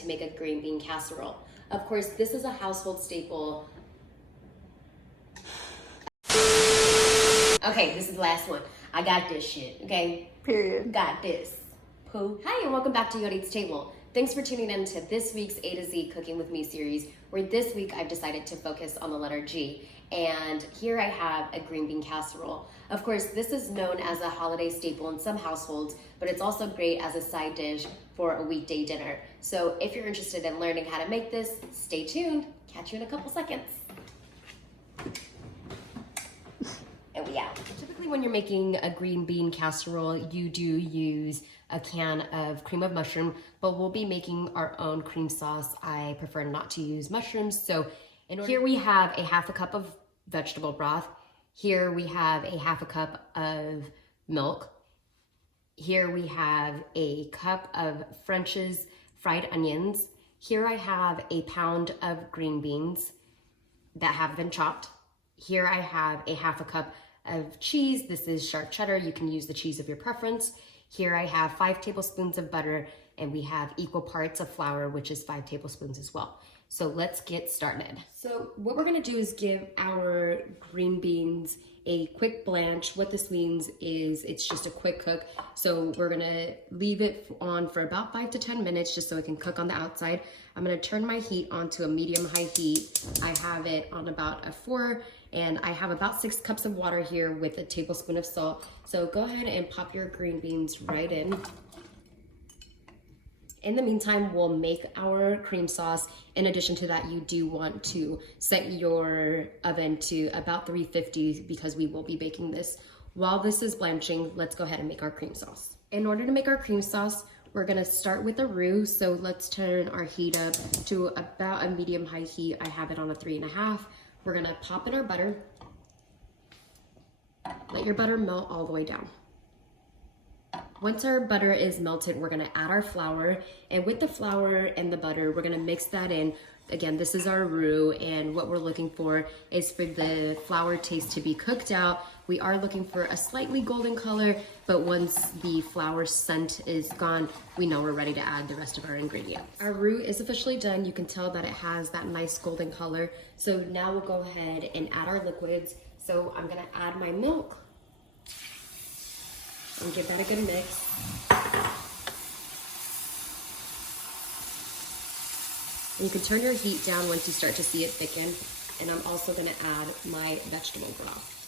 to make a green bean casserole. Of course, this is a household staple. Okay, this is the last one. I got this shit, okay? Period. Got this. Pooh. Hi, and welcome back to Yodi's Table. Thanks for tuning in to this week's A to Z Cooking With Me series, where this week I've decided to focus on the letter G. And here I have a green bean casserole. Of course, this is known as a holiday staple in some households, but it's also great as a side dish for a weekday dinner. So if you're interested in learning how to make this, stay tuned. Catch you in a couple seconds. And we out. Typically when you're making a green bean casserole, you do use a can of cream of mushroom, but we'll be making our own cream sauce. I prefer not to use mushrooms. So here we have a half a cup of vegetable broth. Here we have a half a cup of milk. Here we have a cup of French's fried onions. Here I have a pound of green beans that have been chopped. Here I have a half a cup of cheese. This is sharp cheddar. You can use the cheese of your preference. Here I have 5 tablespoons of butter, and we have equal parts of flour, which is 5 tablespoons as well. So let's get started. So what we're gonna do is give our green beans a quick blanch. What this means is it's just a quick cook. So we're gonna leave it on for about 5 to 10 minutes just so it can cook on the outside. I'm gonna turn my heat on to a medium-high heat. I have it on about a 4, and I have about 6 cups of water here with a tablespoon of salt. So go ahead and pop your green beans right in. In the meantime, we'll make our cream sauce. In addition to that, you do want to set your oven to about 350 because we will be baking this. While this is blanching, let's go ahead and make our cream sauce. In order to make our cream sauce, we're gonna start with a roux. So let's turn our heat up to about a medium-high heat. I have it on a 3.5. We're gonna pop in our butter. Let your butter melt all the way down. Once our butter is melted, we're gonna add our flour, and with the flour and the butter, we're gonna mix that in. Again, this is our roux, and what we're looking for is for the flour taste to be cooked out. We are looking for a slightly golden color, but once the flour scent is gone, we know we're ready to add the rest of our ingredients. Our roux is officially done. You can tell that it has that nice golden color. So now we'll go ahead and add our liquids. So I'm gonna add my milk and give that a good mix. And you can turn your heat down once you start to see it thicken. And I'm also gonna add my vegetable broth.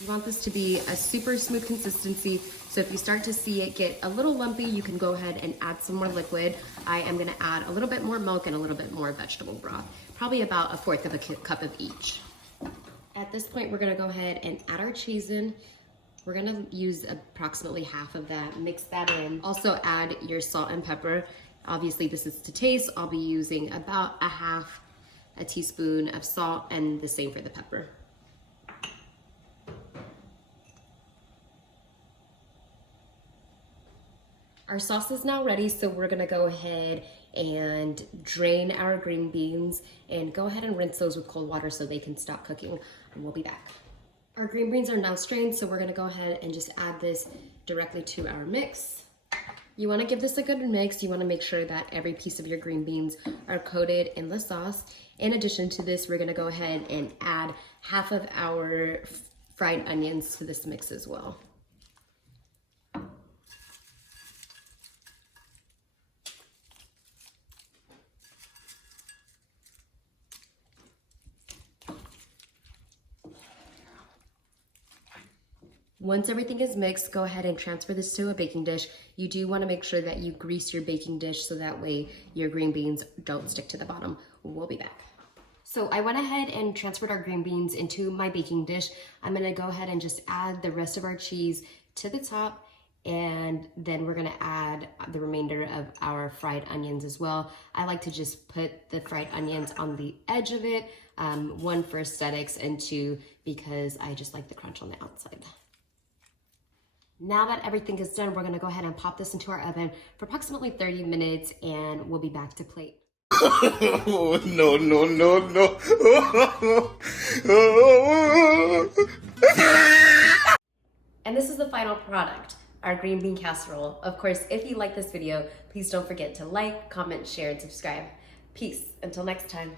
You want this to be a super smooth consistency. So if you start to see it get a little lumpy, you can go ahead and add some more liquid. I am gonna add a little bit more milk and a little bit more vegetable broth, probably about 1/4 of a cup of each. At this point, we're gonna go ahead and add our cheese in. We're gonna use approximately half of that, mix that in. Also add your salt and pepper. Obviously this is to taste. I'll be using about a teaspoon of salt, and the same for the pepper. Our sauce is now ready, so we're gonna go ahead and drain our green beans and go ahead and rinse those with cold water so they can stop cooking, and we'll be back. Our green beans are now strained, so we're gonna go ahead and just add this directly to our mix. You wanna give this a good mix. You wanna make sure that every piece of your green beans are coated in the sauce. In addition to this, we're gonna go ahead and add half of our fried onions to this mix as well. Once everything is mixed, go ahead and transfer this to a baking dish. You do want to make sure that you grease your baking dish so that way your green beans don't stick to the bottom. We'll be back. So I went ahead and transferred our green beans into my baking dish. I'm gonna go ahead and just add the rest of our cheese to the top, and then we're gonna add the remainder of our fried onions as well. I like to just put the fried onions on the edge of it, 1 for aesthetics, and 2 because I just like the crunch on the outside. Now that everything is done, we're gonna go ahead and pop this into our oven for approximately 30 minutes, and we'll be back to plate. Oh, no, no, no, no. And this is the final product. our green bean casserole. Of course, if you like this video, please don't forget to like, comment, share, and subscribe. Peace. Until next time.